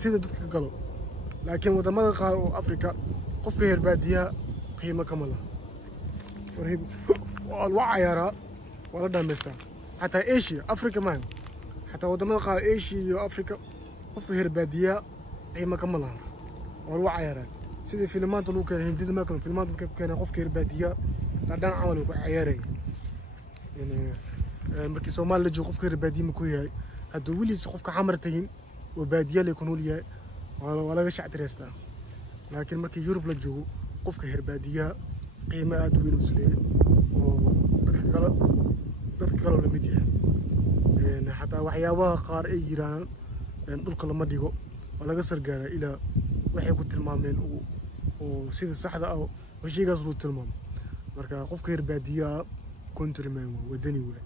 sida dadka galo laakiin wadamada qaar oo Afrika qofka heer baadiya qiimo kama laha warhib waa ciyaara wala dhameystaa حتى Asia Afrika ما حتى wadamada qaar Asia iyo Afrika qofka heer baadiya qiimo kama laha waa ciyaara sida filimada lagu keenay hindida ma kale filimada ka keenay qofka heer baadiya la dhan camal ku ciyaaray markii Soomaali la joogo qofka heer baadiya ma ku yahay haduu wiliis qofka xamartayn oo baadiya la ku nool yahay wala ga shactireesta laakiin markii Yurub la joogo qofka heer baadiya qiimo aad u weyn u leeyahay oo dadka kale la mid yahay hatta waxyaabaha qaar ay jiraan dhulka lama dhigo wala ga sargaara ilaa waxay ku tilmaameen oo sida saxda ah oo shaygaas loo tilmaamo marka qofka heer baadiya countryman wadani weey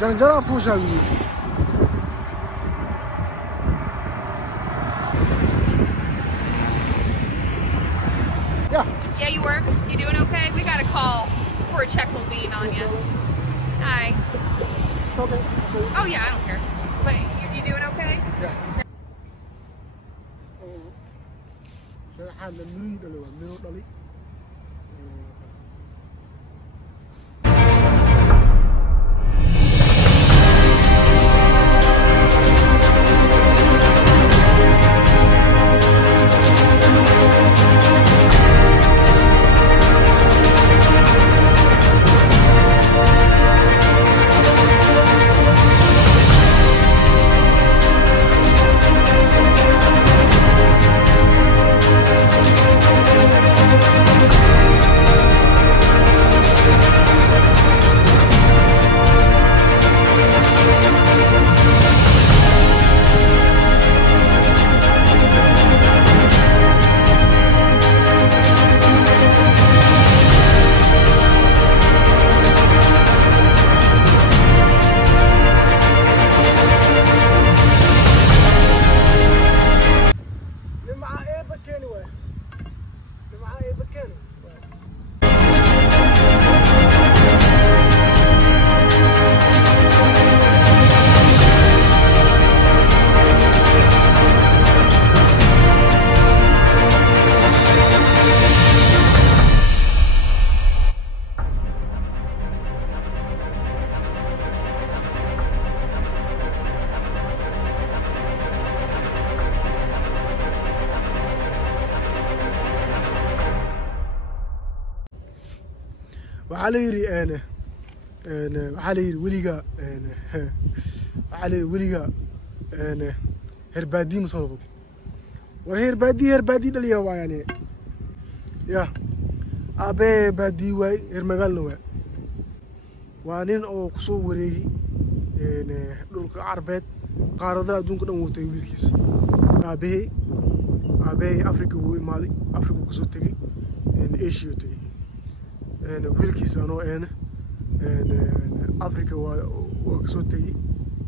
جرى فوش هذه Yeah, you were? You doing okay? We got a call for a check will be on you. Hi. Okay. Oh yeah, I don't care. But you doing okay? Yeah. حال نريد لو ضلي وعلي أنا وعلي وليجا وعلي وليجا أنا هربادي مصابط هربادي دليا يعني يا أبي بادي واي هرمجال نوع وانين أو كسوري أنا لو كعربات قارضة دون كنا موتي ويلكيس أبي أفريقيا هو مالي أفريقيا كسوتي إن إيشيا تي أنا ويلكيس أنا أفريقيا وكسوتي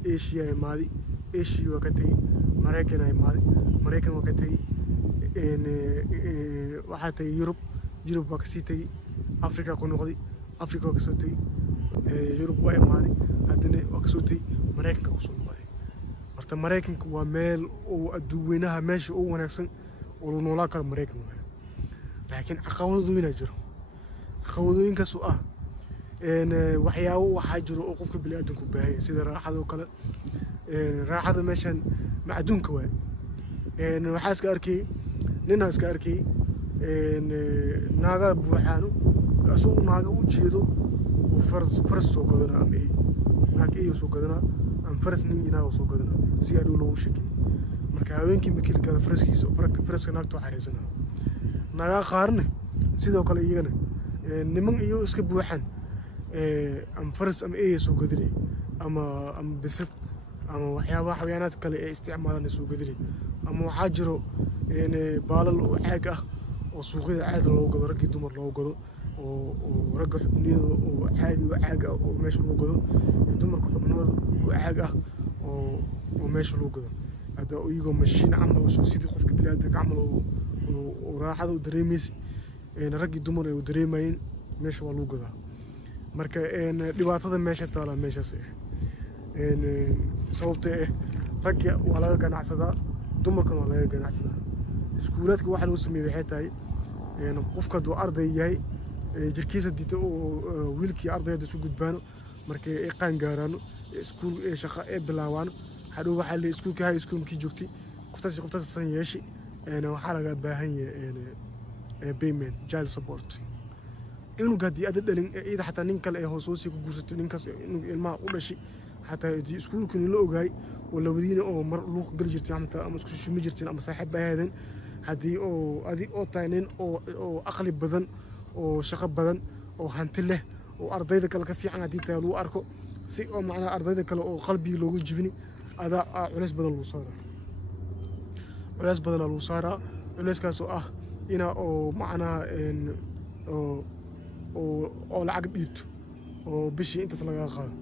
إيشيا مالي إيشيا وكتي مريكان مالي مريكان وكتي إن وحتى يوروب وكسيتي أفريقيا كونغولي أفريقيا وكسوتي يوروب واي مالي هادنا وكسوتي مريكان كوسون مالي مرتا مريكان ومال وأدوينها ماشي أو ونكسن ولنولاك مريكان لكن عقوبة دوينا جرو خوضين كسوء إن وحياة وحجر وقفك بالأدن كوباهي سيد راحة وكلا راحة ماشان معدون كواه إن وحاس كأركي نناس كأركي إن ناقة بوحانو أسوء ناقة وجيدو وفرس سوق قدنا أم إيه ناقة إيه سوق قدنا أم فرس نينا سوق قدنا سيادو لو شكل مركاوين كي مكيل كذا فرس كناقتو حريزنا ناقة خارنه سيدو كلا يجنا niman iyo iska buuxan am faras am ay soo gadinay ama bisad ama waxyaabaha xayawaanad kale ee isticmaalaan soo gadinay ama waxa jiro baalal oo caag ah oo suuqyada caad loo gado rag iyo dumar loo gado oo rag xubniyada oo caag ah oo meesha loo gado dumarku xubniyada oo caag ah oo meesha loo gado hada iyago mashiin camal oo sidii qofka bilaadanka camal oo ورaaxada u dareemaysi ragii dumar ay u dareemayeen meesha waa lagu gadaa marka dhibaatada meesha taala meeshaas sababtoo ragii waa laga ganacsadaa dumarkana waa laga ganacsadaa iskuulaadka waxa loo sameeyay waxay tahay qofka duu arday yahay jirkiisa dito oo wiilkii ardayda isu gudbaano markay ay qaan gaaraan iskuul shaqo ay bilaawaan hadhow waxa la iskuulka high school kii joogtay qoftaas san yeeshi waxaa laga baahan yahay payment child support inuu gadii aad dhalin ida xataa nin kale ee hoosoosi ku guursato ninkaas inuu ilmaha u dhashay xataa hadii iskuulka la ogaay oo labadiina oo mar luuq gal jirtay ama isku shumi jirtay ama saaxiib ahaadeen hadii oo adi oo taaynin oo aqli badan oo shaqo badan oo hanti leh oo ardayda kale ka fiican hadii taa lagu arko si oo macna ardayda kale oo qalbiga loogu jibini ada culays badan lagu saaraa culays kaas oo ina oo macna oo lacag dhiibto oo bishii intaas laga qaado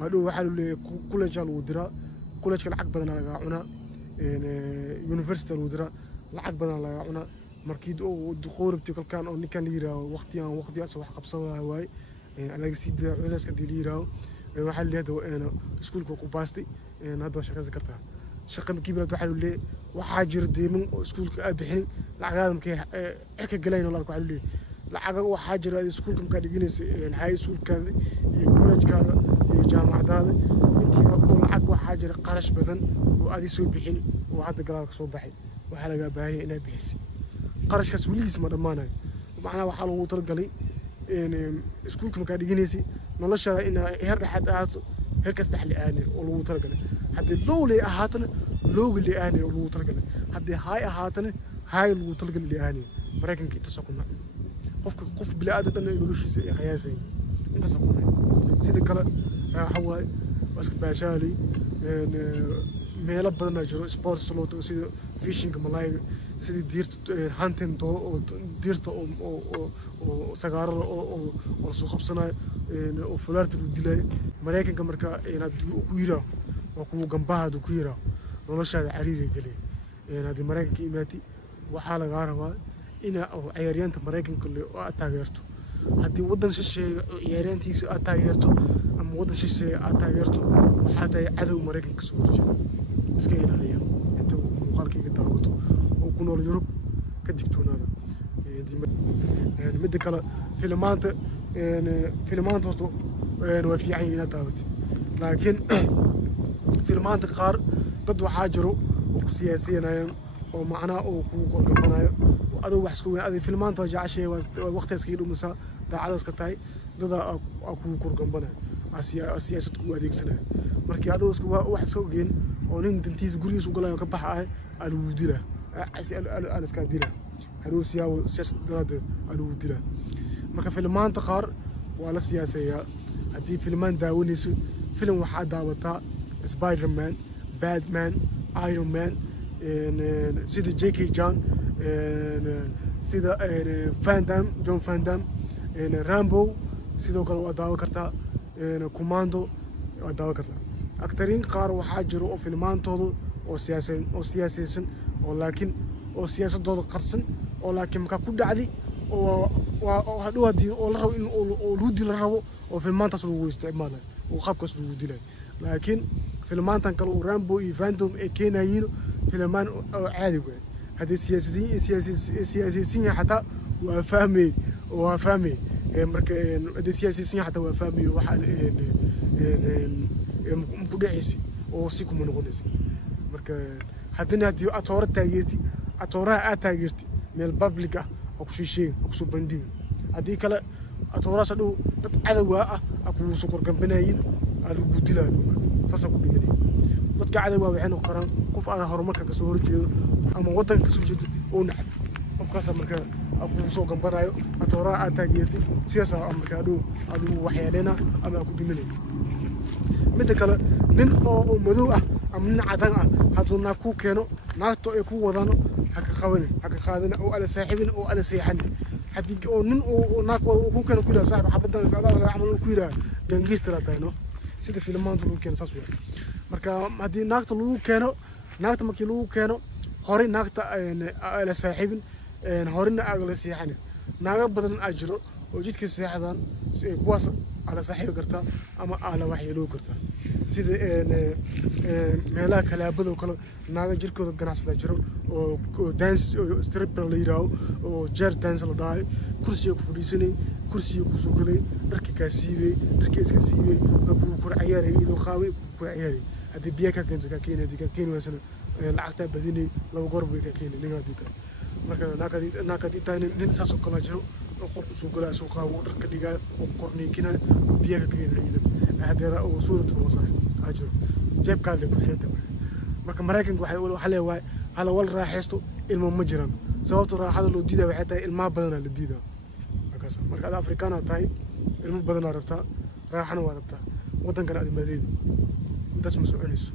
hadhow waxa la leeyahay college lagu diraa college lacag badan laga cunaa university lagu diraa lacag badan laga cunaa markii oo qoorabti kalkaan oo ninkan liiraaw waqtiyaas wax qabsanaa waay anaga si culayska liiraaw waxa la leeyahay iskuulka ku baastay hadda shaqada kartaa shaqo kiibad waxa la leeyahay waxa jira deeman oo iskuulka ay bixin lacagaha markay ka galayno la waxa la leeyahay lacag waxa jira iskuulka ka dhiganaysa high schoolka iyo college-kaada iyo jaamacadaada intii oo lacag waxa jira qarash badan oo aad soo bixin oo hadda galaalka soo baxay waxa laga baahay inay bixisay qarashkaas waligiis ma dhamaanayo macnaha waxa lagu talagalay iskuulka ka dhiganaysa noloshaada in heer dhaxad ahaato heerkaas dhaxli aan oo lagu talagalay haddii lowley ahaatana lowgli aan oo lagu talagalay haddii hay ahaatana hay lagu talagalay aan mareykanka inta soo kuna qof bila aad dhan noloshiisa ay qiyaasay inta soo kuna sida kale waxa waay waska baashaali meelo badan jiro sports loo sida fishing malayga sida diirta hunting oo diirta oo sagaarada oo soo qabsanayo oo fulaarta u dilay mareykanka marka inaad ku yiraahdo oo ku gambaha ku yiraahdo noloshaada xariiray galay inaad mareykanka imaatay waxa laga rabaa ina ciyaaryaanta mareykanka oo taageerto haddii wadan shisheeye ciyaaryaantiisa aad taageerto ama wadan shisheeye aad taageerto waxa tahay cadow mareykanka soo horjeeda iska ilaaliya inta muuqaalkayga daawato oo ku nool Yurub ka digtoonaada midda kale filmaanta horta waa fiican inaad daawato laakiin filmaanta qaar dad waxaa jiro oo ku siyaasiyanayaan oo macnaa oo ku qorgabanayo adoo wax isku weyn adii filmaanta jacashay waqtigaas ka dhumisa daacadaas ka tahay dada ku qorgabanayo siyaasad ku adeegsanaya markii adoo isku wax isku geen oo nin dantiis gurigiisa u galayo ka baxay alu dila iska dila hadoo siyaasad daladeed alu dila marka filmaanta qaar waa la siyaasayaa haddii filmaan daawanayso film waxaa daawataa Spider-Man, Batman, Iron Man, sida J.K. John, sida John Van Damme, Rambo, sidoo kale waa daawan kartaa Commando waa daawan kartaa actariin qaar waxaa jiro oo filmaantooda oo siyaasaysan oo laakiin oo siyaasadooda qarsan oo laakiin marka ku dhacday oo hadhow hadii oo la rabo in oo lagu dilo rabo oo filmaantaas lagu isticmaalayo oo qaabkaas lagu dilay laakiin filmaantan kale oo Rambo iyo Van Damme ay keenayeen filmaan oo caadi ah hadii siyaasiyiin xataa waa fahmay marka hadii siyaasiyiin xataa waa fahmay waxa ku dhacaysi oo si kuma noqonaysa marka hadina hadii atoora taageerti atooraha aad taageerti meel public ah oo ku shisheey oo ku bandhig hadii kale atooraas dhow dad cadawga ah ku soo korgambanayeen aad ugu dilaan saasa ku dhiganay dadka cadawga waxay noqon karaan qof aan horumarka ka soo horjeedo ama wadanka ka soo jeedo oo nacab qofkaas marka aku soo gambanayo atooraha aad taageerti siyaasa marka dhow aad waxyeelena ama ku dhimanay mid kale nin oo madow ah ama nin cadaan ah haduu na ku keeno naagto ay ku wadano haka qaadana oo ala saaxiibin oo ala seexan hadii oo nin oo naag ku keeno ku raa saaxiib xabadan saadaha amal ku raa gangistra taayno sida filmaanta lagu keeno saas weey marka hadii naagta lagu keeno naagta markii lagu keeno hore naagta ala saaxiibin horena aaga la seexan naaga badan ajiro oo jidka seexdaan kuwaas ala saaxiib kartaa ama ala wax yeeloo kartaa sida meelaha kalaabada kale naaga jirkooda ganacsada jiro oo dance stripper la yiraahdo oo jar dance la dhahay kursiga ku fadhiisanay kursiga ku soo galay dharka ka siibay dharka iska siibay ku ciyaarey idoo qaaway ku ciyaarey hadii biyo ka keento ka keenaysan lacagta badinay laba goor bay ka keenay ninka dika marka naakadi taayna nin saas oo kala jiro oo qof soo galay soo qaabo dharka dhigaa oo qorniikina biyo ka keenay hadda oo suuratu wasaay ajiro jeebkaada ku xiranta marka Mareykanka waxa leeyahay hala wal raaxaysto ilmo ma jiraan sababta raaxada loo diiday waxay tahay ilmo badan la diidaa marka aad Afrikaana tahay ilmo badan rabtaa raaxana waa rabtaa wadankan aad maaleed intaas ma soconayso